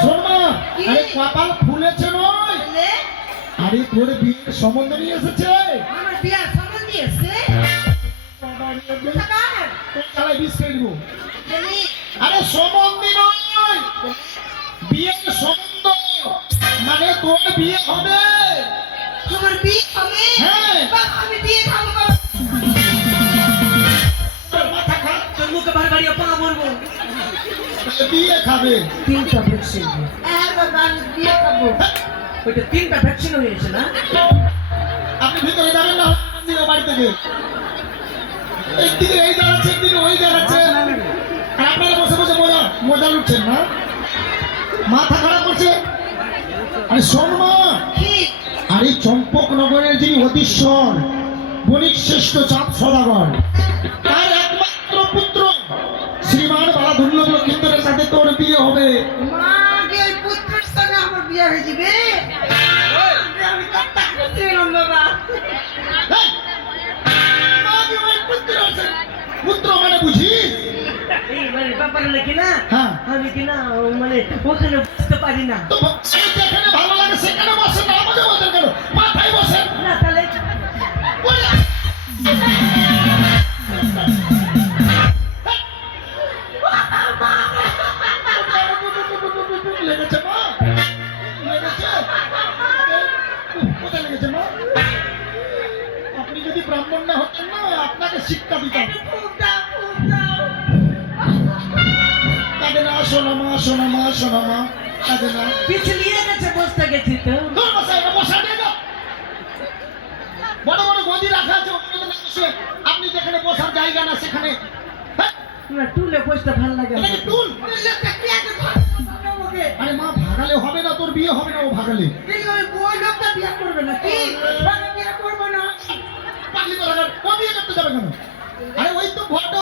শোন মা, আরে কপাল ফুলেছে নয়, আরে তোর বিয়ের সম্বন্ধ নিয়ে এসেছে। আমার বিয়ার সম্বন্ধ দিয়েছে চালাই বিষ খেয়ে দিব। জানি আরে সম্বন্ধ নয়, বিয়ের সম্বন্ধ, মানে তোর বিয়ে হবে। আমার বিয়ে হবে হ্যাঁ। বাবা, আমি বিয়ে খাবো বাবা। তোর মাথা খারাপ, তোর মুখে বারে বারে পা মারবো। বিয়ে খাবে। তিনটা ভ্যাকসিন বাবা, আমি বিয়ে খাবো। ওইটা তিনটা ভ্যাকসিন হয়েছে না? আপনি ভিতরে যাবেন না, দিও বাড়ি থেকে। একদিকে এই দাঁড়াচ্ছে, একদিকে ওই দাঁড়াচ্ছে, আর আপনারা বসে বসে মজা লুটছেন না, মাথা খারাপ করছে। আরে শোন মা, কি আর এই চম্পকনগরের যিনি অধীশ্বর বণিক শ্রেষ্ঠ চাঁদ সদাগর, তার একমাত্র পুত্র শ্রীমান বালাধুল্য লক্ষিন্দরের সাথে তোর বিয়ে হবে। মা গে, ওই পুত্রের সঙ্গে আমার বিয়ে হয়ে যাবে? আমি কথা করছিলাম বাবা। এই, মাকে ওই পুত্র আছে। পুত্র মানে বুঝিস? এই মানে ব্যাপারে নাকি না, হ্যাঁ। আমি কি না মানে ওখানে বুঝতে পারি না। তো যেখানে ভালো লাগে সেখানে বসেন না, আমাদের বসেন কেন? মাথায় বসেন। না তাহলে ওরে, লেগেছে মা, লেগেছে। কোথায় লেগেছে মা? আপনি যদি ব্রাহ্মণ না হতেন না, আপনাকে শিক্ষা দিতাম। কাঁদে না, শোনা মা, শোনা মা, শোনা মা, কাঁদে না। পিছলিয়ে গেছে, বসতে গেছি তো। দূর বসা, এটা বসা দিয়ে দাও। বড় বড় গদি রাখা আছে, ওখানে না বসে, আপনি যেখানে বসার জায়গা না সেখানে। হ্যাঁ, না টুলে বসতে ভালো লাগে। এটা কি টুল? আরে মা, ভাগালে হবে না, তোর বিয়ে হবে না ও ভাগালে। ওই লোকটা বিয়ে করবে না কি? বিয়ে করবো না। পাগলি কোথাকার, ও বিয়ে করতে যাবে কেন? আরে ওই তো ঘরটা